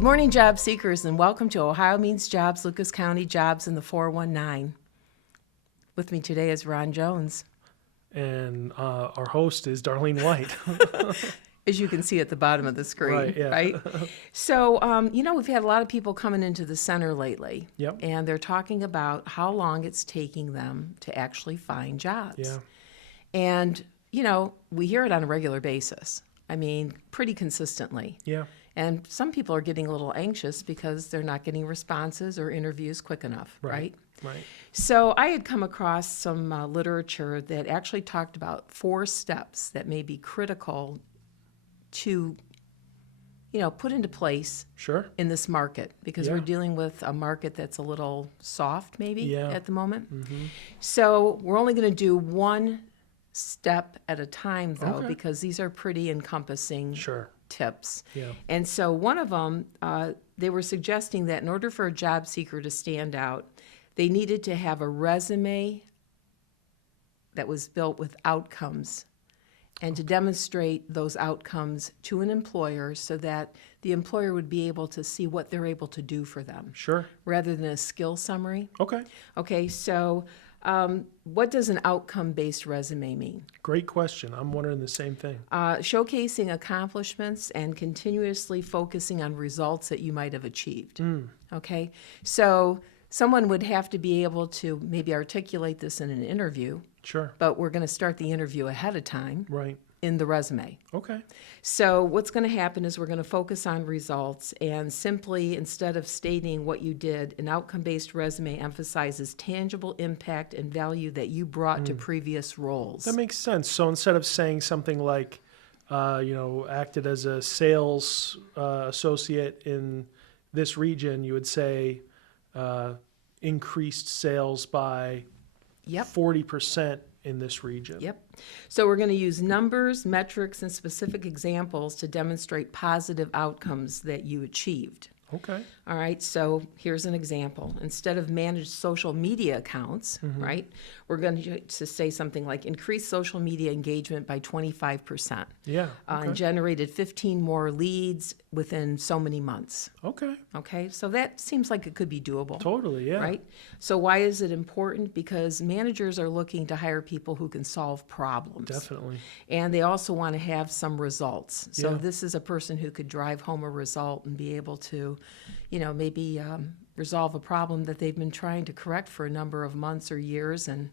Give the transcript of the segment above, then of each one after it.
Good morning, job seekers, and welcome to Ohio Means Jobs, Lucas County Jobs in the 419. With me today is Ron Jones. And our host is Darlene White. As you can see at the bottom of the screen, Right, yeah. right? So, we've had a lot of people coming into the center lately. Yep. And they're talking about how long it's taking them to actually find jobs. Yeah. And, we hear it on a regular basis. I mean, pretty consistently. Yeah. And some people are getting a little anxious because they're not getting responses or interviews quick enough, right? Right. So I had come across some literature that actually talked about 4 steps that may be critical to, put into place Sure. in this market, because Yeah. we're dealing with a market that's a little soft maybe Yeah. at the moment. Mm-hmm. So we're only going to do one step at a time, though, Okay. because these are pretty encompassing Sure. tips. Yeah. And so one of them, they were suggesting that in order for a job seeker to stand out, they needed to have a resume that was built with outcomes and to demonstrate those outcomes to an employer so that the employer would be able to see what they're able to do for them Sure. rather than a skill summary. Okay. Okay, so what does an outcome-based resume mean? Great question. I'm wondering the same thing. Showcasing accomplishments and continuously focusing on results that you might have achieved. Okay, so someone would have to be able to maybe articulate this in an interview, Sure. but we're going to start the interview ahead of time Right. in the resume. Okay. So what's going to happen is we're going to focus on results, and simply, instead of stating what you did, an outcome-based resume emphasizes tangible impact and value that you brought to previous roles. That makes sense. So instead of saying something like, acted as a sales associate in this region, you would say increased sales by Yep. 40% in this region. Yep. So we're going to use numbers, metrics, and specific examples to demonstrate positive outcomes that you achieved. Okay. All right, so here's an example. Instead of managed social media accounts, right, we're going to say something like increase social media engagement by 25%. Yeah. And generated 15 more leads within so many months. Okay. Okay, so that seems like it could be doable. Totally. Yeah. Right? So why is it important? Because managers are looking to hire people who can solve problems. Definitely. And they also want to have some results. So Yeah. this is a person who could drive home a result and be able to, maybe resolve a problem that they've been trying to correct for a number of months or years. And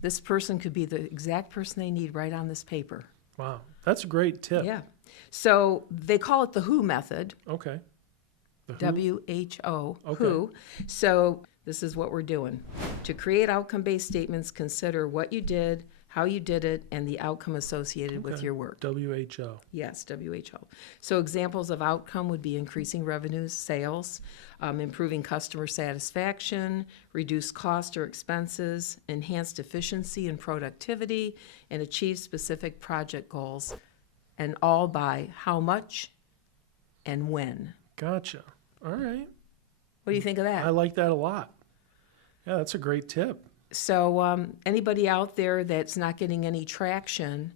this person could be the exact person they need right on this paper. Wow. That's a great tip. Yeah. So they call it the WHO method. Okay. The who? WHO, Okay. WHO. So this is what we're doing. To create outcome-based statements, consider what you did, how you did it, and the outcome associated with Okay. your work. WHO. Yes, WHO. So examples of outcome would be increasing revenues, sales, improving customer satisfaction, reduce cost or expenses, enhanced efficiency and productivity, and achieve specific project goals, and all by how much and when. Gotcha. All right. What do you think of that? I like that a lot. Yeah, that's a great tip. So anybody out there that's not getting any traction,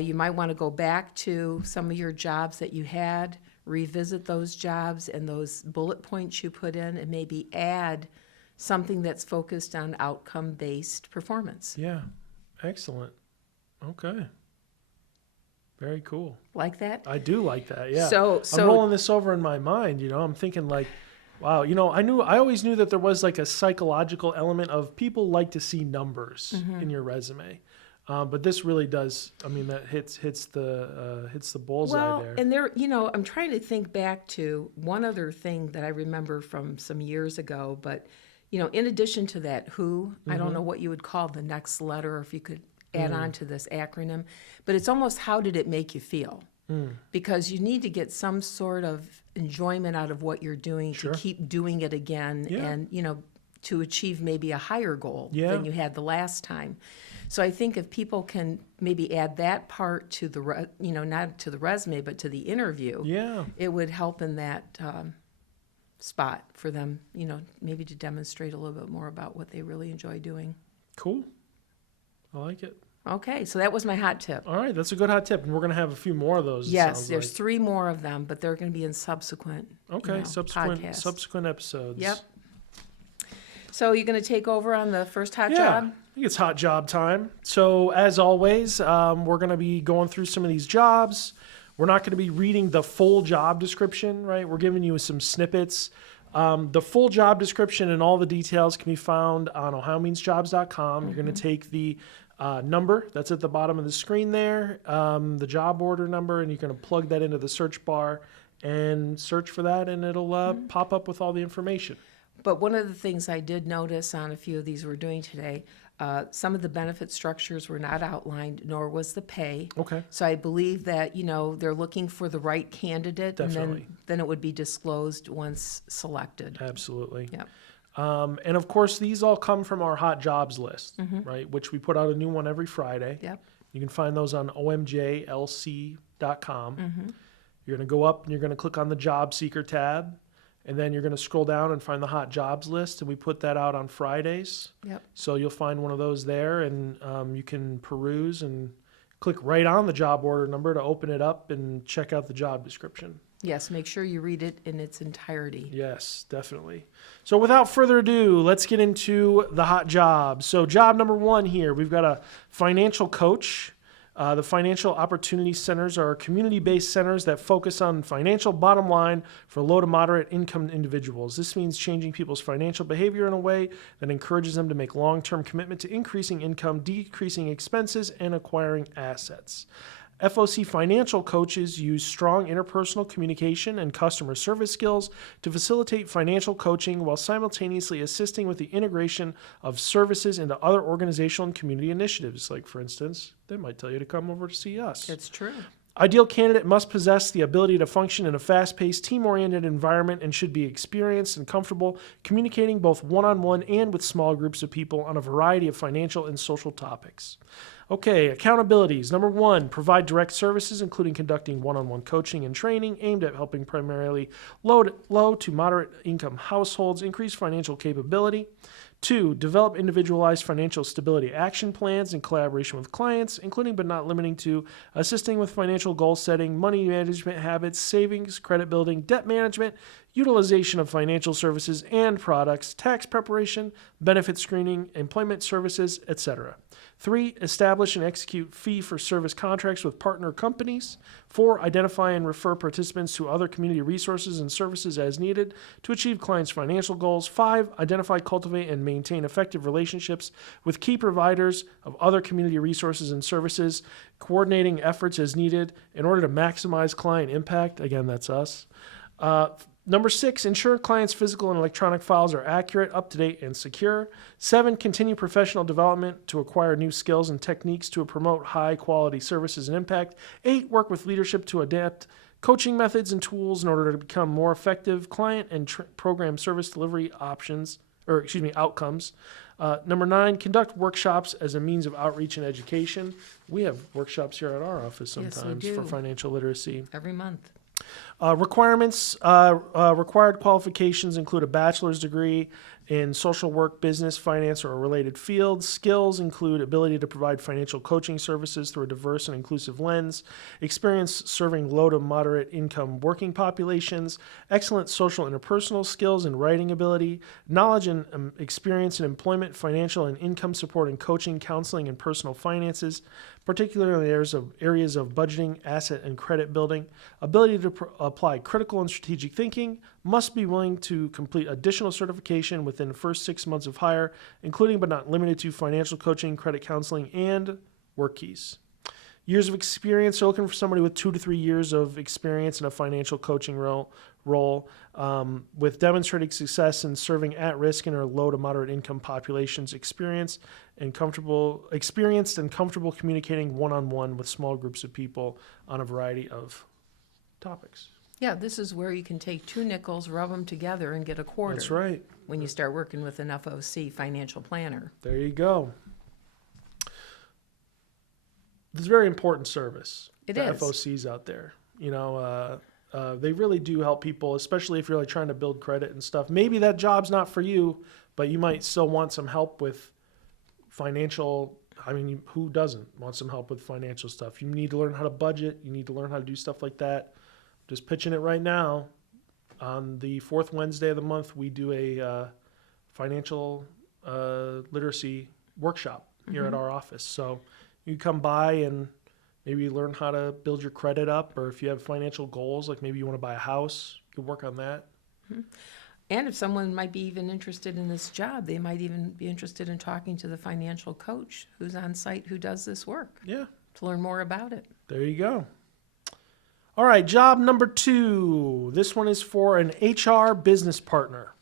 you might want to go back to some of your jobs that you had, revisit those jobs and those bullet points you put in, and maybe add something that's focused on outcome-based performance. Yeah. Excellent. Okay. Very cool. Like that? I do like that. Yeah. So I'm rolling this over in my mind, I'm thinking like, wow, I always knew that there was like a psychological element of people like to see numbers in your resume. But this really does, that hits the bullseye there. And I'm trying to think back to one other thing that I remember from some years ago, but, in addition to that, WHO, I don't know what you would call the next letter, or if you could add on to this acronym, but it's almost how did it make you feel? Because you need to get some sort of enjoyment out of what you're doing Sure. to keep doing it again and, to achieve maybe a higher goal than you had the last time. So I think if people can maybe add that part to the, not to the resume, but to the interview, it would help in that spot for them, maybe to demonstrate a little bit more about what they really enjoy doing. Cool. I like it. Okay, so that was my hot tip. All right, that's a good hot tip, and we're going to have a few more of those. Yes, there's 3 more of them, but they're going to be in subsequent podcasts. subsequent episodes. Yep. So you're going to take over on the first hot Yeah, job? I think it's hot job time. So as always, we're going to be going through some of these jobs. We're not going to be reading the full job description, right? We're giving you some snippets. The full job description and all the details can be found on ohiomeansjobs.com. You're going to take the number that's at the bottom of the screen there, the job order number, and you're going to plug that into the search bar and search for that, and it'll pop up with all the information. But one of the things I did notice on a few of these we're doing today, some of the benefit structures were not outlined, nor was the pay. Okay. So I believe that, they're looking for the right candidate. Definitely. And then it would be disclosed once selected. Absolutely. Yep. And of course, these all come from our hot jobs list, right? Which we put out a new one every Friday. Yep. You can find those on omjlc.com. You're going to go up and you're going to click on the job seeker tab. And then you're going to scroll down and find the hot jobs list. And we put that out on Fridays. Yep. So you'll find one of those there, and you can peruse and click right on the job order number to open it up and check out the job description. Yes, make sure you read it in its entirety. Yes, definitely. So without further ado, let's get into the hot jobs. So job number 1 here, we've got a financial coach. The financial opportunity centers are community-based centers that focus on financial bottom line for low to moderate income individuals. This means changing people's financial behavior in a way that encourages them to make long-term commitment to increasing income, decreasing expenses, and acquiring assets. FOC financial coaches use strong interpersonal communication and customer service skills to facilitate financial coaching while simultaneously assisting with the integration of services into other organizational and community initiatives. Like, for instance, they might tell you to come over to see us. It's true. Ideal candidate must possess the ability to function in a fast-paced, team-oriented environment and should be experienced and comfortable communicating both one-on-one and with small groups of people on a variety of financial and social topics. Okay, accountabilities. Number 1, provide direct services, including conducting one-on-one coaching and training aimed at helping primarily low to moderate income households increase financial capability. 2, develop individualized financial stability action plans in collaboration with clients, including but not limiting to assisting with financial goal setting, money management habits, savings, credit building, debt management, utilization of financial services and products, tax preparation, benefit screening, employment services, etc. 3, establish and execute fee-for-service contracts with partner companies. 4, identify and refer participants to other community resources and services as needed to achieve clients' financial goals. 5, identify, cultivate, and maintain effective relationships with key providers of other community resources and services, coordinating efforts as needed in order to maximize client impact. Again, that's us. Number 6, ensure clients' physical and electronic files are accurate, up-to-date, and secure. 7, continue professional development to acquire new skills and techniques to promote high-quality services and impact. 8, work with leadership to adapt coaching methods and tools in order to become more effective client and program service delivery outcomes. Number 9, conduct workshops as a means of outreach and education. We have workshops here at our office sometimes for financial literacy. Every month. Requirements, required qualifications include a bachelor's degree in social work, business, finance, or related fields. Skills include ability to provide financial coaching services through a diverse and inclusive lens, experience serving low to moderate income working populations, excellent social interpersonal skills and writing ability, knowledge and experience in employment, financial, and income support and coaching, counseling, and personal finances, particularly in areas of budgeting, asset, and credit building, ability to apply critical and strategic thinking, must be willing to complete additional certification within the first 6 months of hire, including but not limited to financial coaching, credit counseling, and work keys. Years of experience, they're looking for somebody with 2 to 3 years of experience in a financial coaching role with demonstrated success in serving at-risk and or low to moderate income populations, experienced and comfortable communicating one-on-one with small groups of people on a variety of topics. Yeah, this is where you can take 2 nickels, rub them together, and get a quarter. That's right. When you start working with an FOC financial planner. There you go. This is a very important service. It the is. FOCs out there. They really do help people, especially if you're like trying to build credit and stuff. Maybe that job's not for you, but you might still want some help with financial I mean, who doesn't want some help with financial stuff? You need to learn how to budget. You need to learn how to do stuff like that. Just pitching it right now. On the fourth Wednesday of the month, we do a financial literacy workshop here at our office. So you come by and maybe learn how to build your credit up, or if you have financial goals, like maybe you want to buy a house, you can work on that. And if someone might be even interested in this job, they might even be interested in talking to the financial coach who's on site who does this work. Yeah. To learn more about it. There you go. All right, job number 2. This one is for an HR business partner.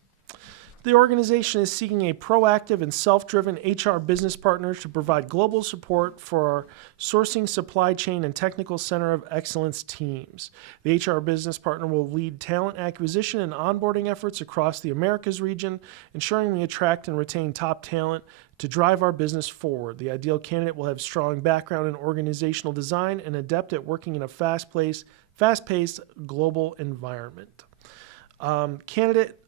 The organization is seeking a proactive and self-driven HR business partner to provide global support for our sourcing, supply chain, and technical center of excellence teams. The HR business partner will lead talent acquisition and onboarding efforts across the Americas region, ensuring we attract and retain top talent to drive our business forward. The ideal candidate will have strong background in organizational design and adept at working in a fast-paced global environment. Candidate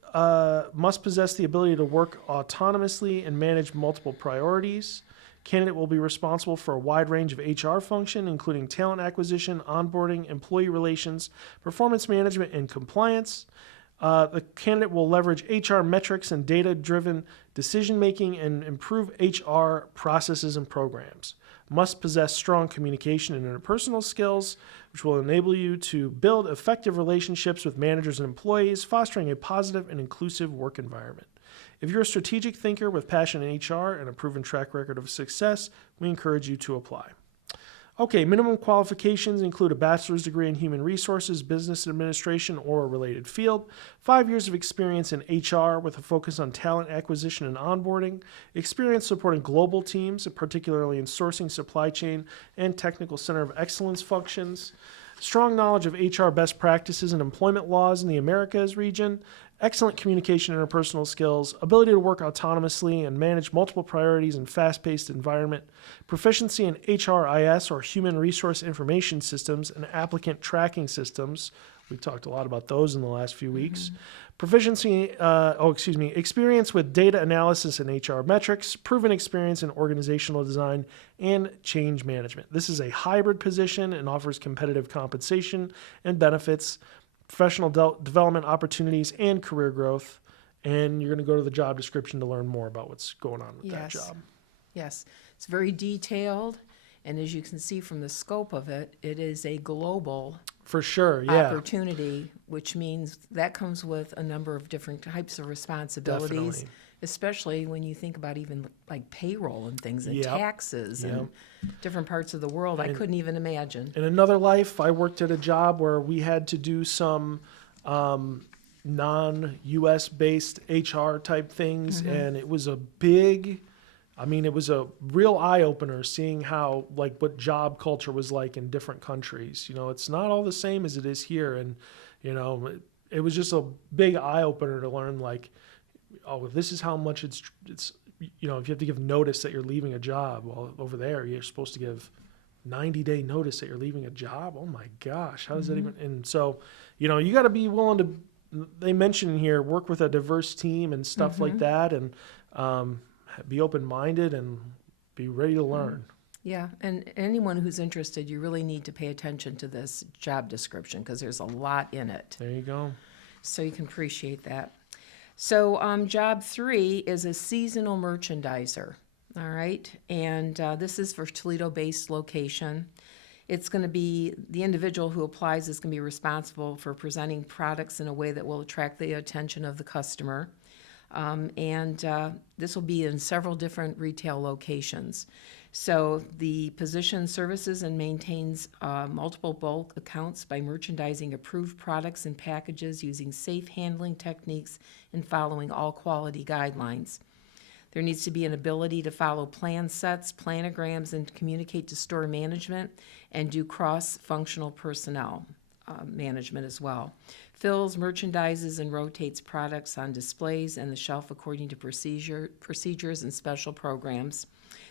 must possess the ability to work autonomously and manage multiple priorities. Candidate will be responsible for a wide range of HR function, including talent acquisition, onboarding, employee relations, performance management, and compliance. The candidate will leverage HR metrics and data-driven decision-making and improve HR processes and programs. Must possess strong communication and interpersonal skills, which will enable you to build effective relationships with managers and employees, fostering a positive and inclusive work environment. If you're a strategic thinker with passion in HR and a proven track record of success, we encourage you to apply. Okay, minimum qualifications include a bachelor's degree in human resources, business administration, or a related field, 5 years of experience in HR with a focus on talent acquisition and onboarding, experience supporting global teams, particularly in sourcing, supply chain, and technical center of excellence functions, strong knowledge of HR best practices and employment laws in the Americas region, excellent communication and interpersonal skills, ability to work autonomously and manage multiple priorities in fast-paced environment, proficiency in HRIS or Human Resource Information Systems and applicant tracking systems. We've talked a lot about those in the last few weeks. Experience with data analysis and HR metrics, proven experience in organizational design and change management. This is a hybrid position and offers competitive compensation and benefits, professional development opportunities, and career growth. And you're going to go to the job description to learn more about what's going on with that job. Yes, it's very detailed. And as you can see from the scope of it, it is a global for sure, yeah, opportunity, which means that comes with a number of different types of responsibilities. Definitely. Especially when you think about even like payroll and things and taxes and different parts of the world. I couldn't even imagine. In another life, I worked at a job where we had to do some non-US based HR type things. And it was a it was a real eye-opener seeing how, like, what job culture was like in different countries. You know, it's not all the same as it is here. And, you know, it was just a big eye-opener to learn, like, oh, this is how much it's, you know, if you have to give notice that you're leaving a job, well, over there, you're supposed to give 90-day notice that you're leaving a job. Oh my gosh, how does that even, and so, you know, you got to be willing to, they mention here, work with a diverse team and stuff like that, and be open-minded and be ready to learn. Yeah, and anyone who's interested, you really need to pay attention to this job description because there's a lot in it. There you go. So you can appreciate that. So job 3 is a seasonal merchandiser, all right? And this is for Toledo-based location. It's going to be, the individual who applies is going to be responsible for presenting products in a way that will attract the attention of the customer. This will be in several different retail locations. So the position services and maintains multiple bulk accounts by merchandising approved products and packages using safe handling techniques and following all quality guidelines. There needs to be an ability to follow plan sets, planograms, and communicate to store management and do cross-functional personnel management as well. Fills, merchandises, and rotates products on displays and the shelf according to procedures and special programs.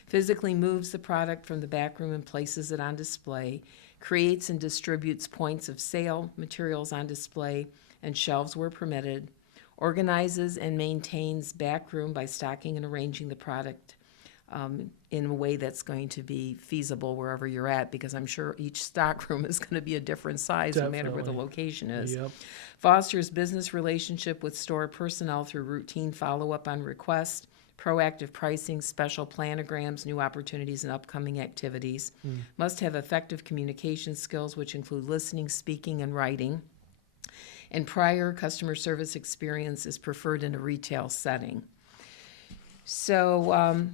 Physically moves the product from the back room and places it on display. Creates and distributes points of sale, materials on display, and shelves where permitted. Organizes and maintains back room by stocking and arranging the product in a way that's going to be feasible wherever you're at, because I'm sure each stockroom is going to be a different size no matter where the Definitely. location is. Yep. Fosters business relationship with store personnel through routine follow-up on requests, proactive pricing, special planograms, new opportunities, and upcoming activities. Must have effective communication skills, which include listening, speaking, and writing. And prior customer service experience is preferred in a retail setting. So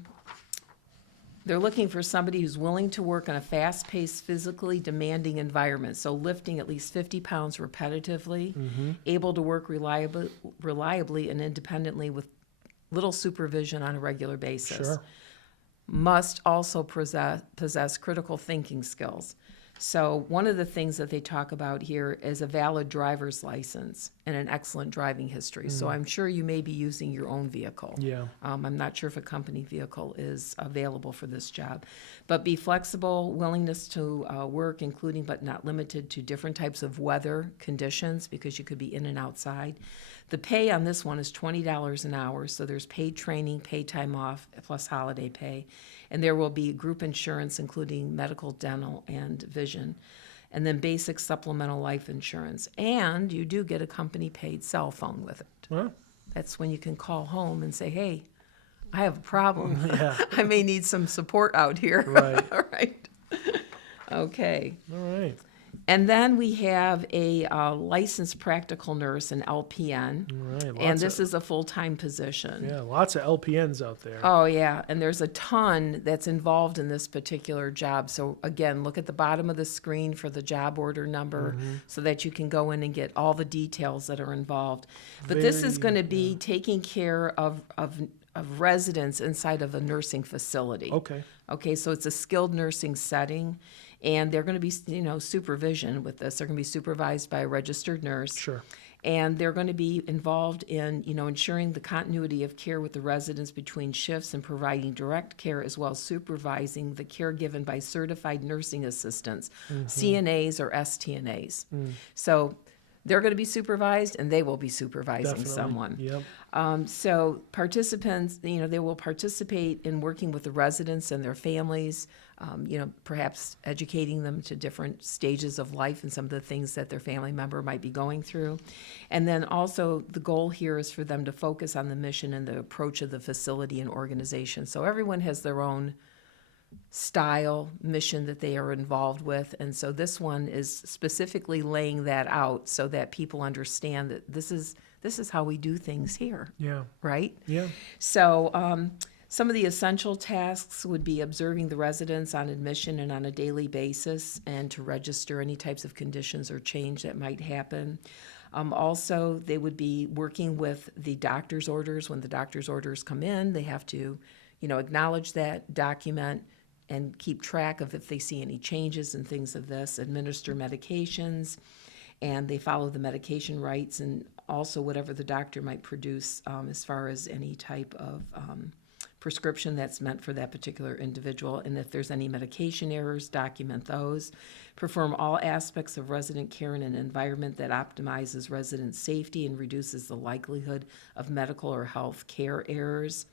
they're looking for somebody who's willing to work in a fast-paced, physically demanding environment, so lifting at least 50 pounds repetitively, able to work reliably and independently with little supervision on a regular basis. Sure. Must also possess critical thinking skills. So one of the things that they talk about here is a valid driver's license and an excellent driving history. So I'm sure you may be using your own vehicle. Yeah. I'm not sure if a company vehicle is available for this job. But be flexible, willingness to work, including but not limited to different types of weather conditions, because you could be in and outside. The pay on this one is $20 an hour, so there's paid training, paid time off, plus holiday pay. And there will be group insurance, including medical, dental, and vision. And then basic supplemental life insurance. And you do get a company-paid cell phone with it. Well, That's when you can call home and say, hey, I have a problem. yeah. I may need some support out here. Right. All right. Okay. All right. And then we have a licensed practical nurse, an LPN. All right. And this is a full-time position. Yeah, lots of LPNs out there. Oh, yeah, and there's a ton that's involved in this particular job. So again, look at the bottom of the screen for the job order number so that you can go in and get all the details that are involved. But this is going to be taking care of residents inside of a nursing facility. Okay. Okay, so it's a skilled nursing setting, and they're going to be, supervision with this. They're going to be supervised by a registered nurse. Sure. And they're going to be involved in, ensuring the continuity of care with the residents between shifts and providing direct care, as well as supervising the care given by certified nursing assistants, CNAs or STNAs. So they're going to be supervised, and they will be supervising Definitely. someone. Yep. So participants, they will participate in working with the residents and their families, perhaps educating them to different stages of life and some of the things that their family member might be going through. And then also the goal here is for them to focus on the mission and the approach of the facility and organization. So everyone has their own style, mission that they are involved with. And so this one is specifically laying that out so that people understand that this is how we do things here, Yeah. right? Yeah. So some of the essential tasks would be observing the residents on admission and on a daily basis, and to register any types of conditions or change that might happen. Also, they would be working with the doctor's orders. When the doctor's orders come in, they have to, acknowledge that, document, and keep track of if they see any changes and things of this, administer medications, and they follow the medication rights, and also whatever the doctor might produce as far as any type of prescription that's meant for that particular individual. And if there's any medication errors, document those. Perform all aspects of resident care in an environment that optimizes resident safety and reduces the likelihood of medical or health care errors.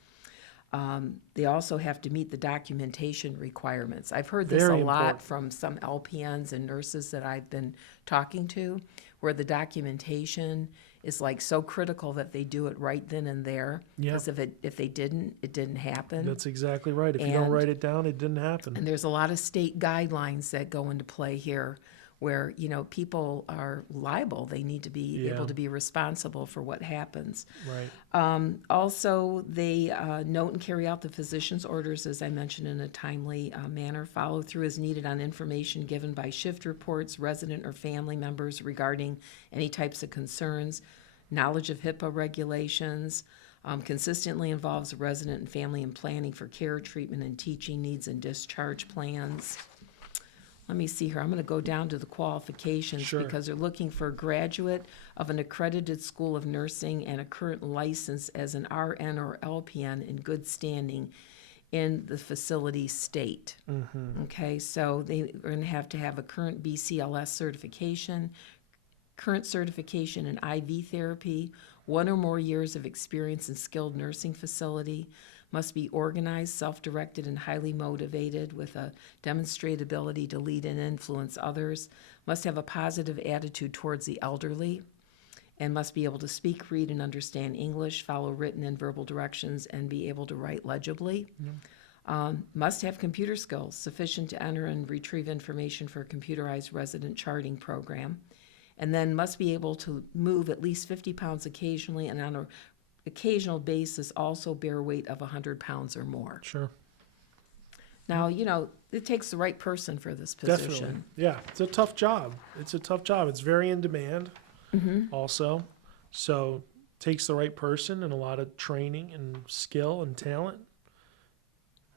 They also have to meet the documentation requirements. I've heard this Very a lot important. from some LPNs and nurses that I've been talking to, where the documentation is like so critical that they do it right then and there. Yeah. Because if they didn't, it didn't happen. That's exactly right. If you don't And- write it down, it didn't happen. And there's a lot of state guidelines that go into play here where, people are liable. They need to be Yeah. able to be responsible for what happens. Right. Also, they note and carry out the physician's orders, as I mentioned, in a timely manner. Follow through as needed on information given by shift reports, resident or family members regarding any types of concerns. Knowledge of HIPAA regulations. Consistently involves resident and family in planning for care, treatment, and teaching needs and discharge plans. Let me see here. I'm going to go down to the qualifications Sure. because they're looking for a graduate of an accredited school of nursing and a current license as an RN or LPN in good standing in the facility state. Okay, so they're going to have a current BCLS certification, current certification in IV therapy, 1 or more years of experience in skilled nursing facility, must be organized, self-directed, and highly motivated with a demonstrated ability to lead and influence others, must have a positive attitude towards the elderly, and must be able to speak, read, and understand English, follow written and verbal directions, and be able to write legibly. Must have computer skills sufficient to enter and retrieve information for a computerized resident charting program, and then must be able to move at least 50 pounds occasionally, and on an occasional basis also bear weight of 100 pounds or more. Sure. Now, it takes the right person for this position. Definitely. Yeah, it's a tough job. It's very in demand also. So takes the right person and a lot of training and skill and talent.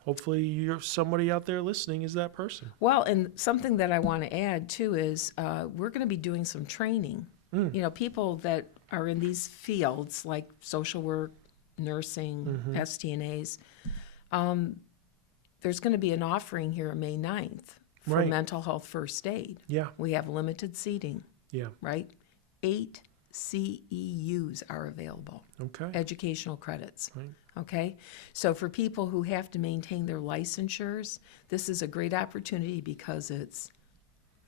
Hopefully somebody out there listening is that person. Well, and something that I want to add too is we're going to be doing some training. People that are in these fields like social work, nursing, STNAs, there's going to be an offering here on May 9th for Right. mental health first aid. Yeah. We have limited seating, Yeah. right? 8 CEUs are available, Okay. educational credits. Right. Okay, so for people who have to maintain their licensures, this is a great opportunity because it's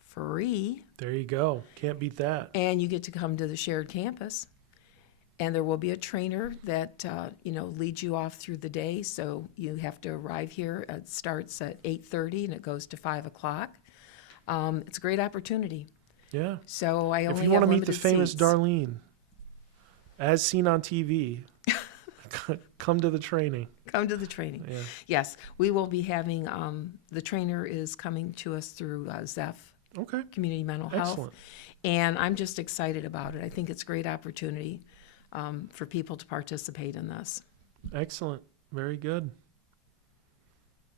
free There you go. Can't beat that. and you get to come to the shared campus. And there will be a trainer that, leads you off through the day. So you have to arrive here. It starts at 8:30 and it goes to 5 o'clock. It's a great opportunity. Yeah. So I only If you have want to meet the limited famous seats. Darlene, as seen on TV, come to the training. Come to the training. Yeah. Yes, we will be having, the trainer is coming to us through Zeph, Okay. Community Mental Health. Excellent. And I'm just excited about it. I think it's a great opportunity for people to participate in this. Excellent. Very good.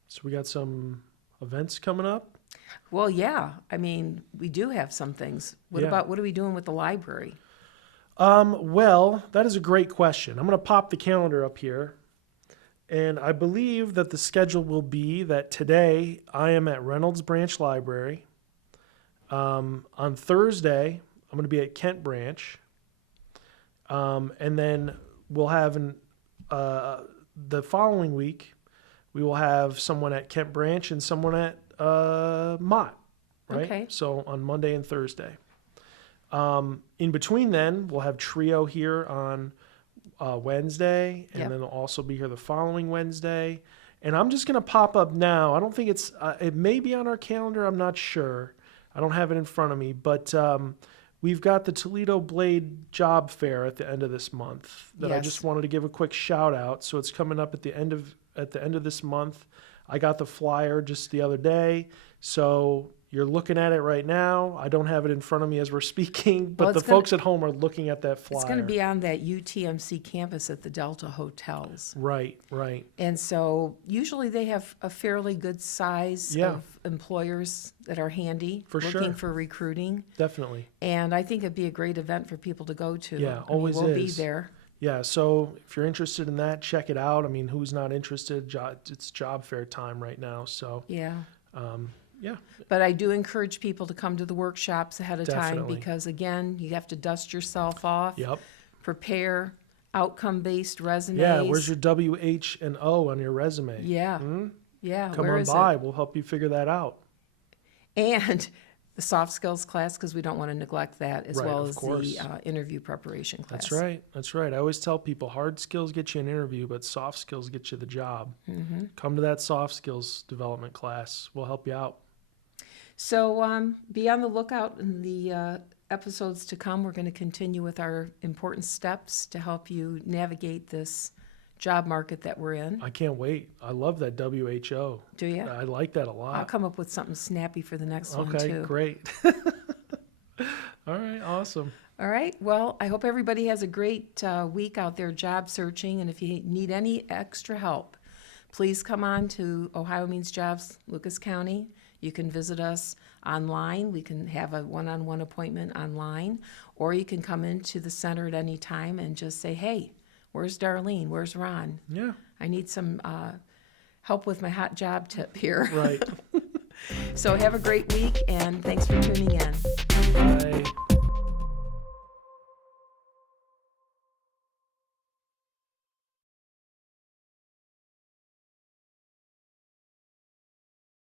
So we got some events coming up. Well, yeah, I mean, we do have some things. What Yeah. about, what are we doing with the library? Well, that is a great question. I'm going to pop the calendar up here. And I believe that the schedule will be that today I am at Reynolds Branch Library. On Thursday, I'm going to be at Kent Branch. And then we'll have the following week, we will have someone at Kent Branch and someone at Mott, right? Okay. So on Monday and Thursday. In between then, we'll have Trio here on Wednesday, and Yep. then they'll also be here the following Wednesday. And I'm just going to pop up now. I don't think it may be on our calendar. I'm not sure. I don't have it in front of me, but we've got the Toledo Blade Job Fair at the end of this month that I Yes. just wanted to give a quick shout out. So it's coming up at the end of this month. I got the flyer just the other day. So you're looking at it right now. I don't have it in front of me as we're speaking, but Well, the it's gonna- folks at home are looking at that flyer. It's going to be on that UTMC campus at the Delta Hotels. Right, right. And so usually they have a fairly good size Yeah. of employers that are handy, For looking sure. for recruiting. Definitely. And I think it'd be a great event for people to go to. Yeah, I mean, always we'll be is. there. Yeah, so if you're interested in that, check it out. I mean, who's not interested? It's job fair time right now. So, Yeah. yeah, But I do encourage people to come to the workshops ahead of time Definitely. because, again, you have to dust yourself off, yep. prepare outcome-based resumes. Yeah, where's your W, H, and O on your resume? Yeah, Hmm? yeah. Come where on is by. it? We'll help you figure that out. And the soft skills class, because we don't want to neglect that, as Right, well of as course. the interview preparation class. That's right. That's right. I always tell people hard skills get you an interview, but soft skills get you the job. Mm-hmm. Come to that soft skills development class. We'll help you out. So be on the lookout in the episodes to come. We're going to continue with our important steps to help you navigate this job market that we're in. I can't wait. I love that WHO. Do you? I like that a I'll lot. come up with something snappy for the next one, Okay, too. great. All right, awesome. All right. Well, I hope everybody has a great week out there job searching. And if you need any extra help, please come on to Ohio Means Jobs, Lucas County. You can visit us online. We can have a one-on-one appointment online. Or you can come into the center at any time and just say, hey, where's Darlene? Where's Ron? Yeah, I need some help with my hot job tip here. right. So have a great week, and thanks for tuning in. Bye.